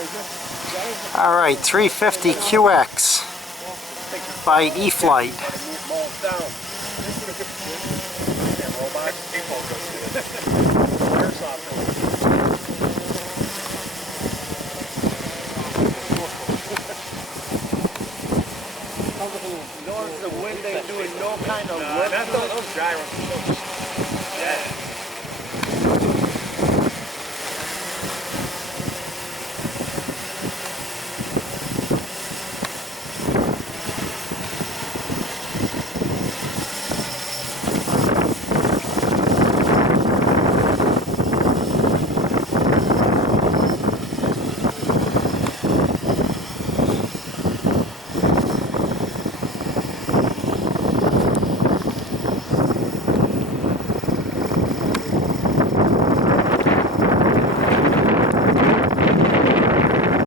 All right, 350 QX by E-Flite. Notice the wind ain't doing no kind of work.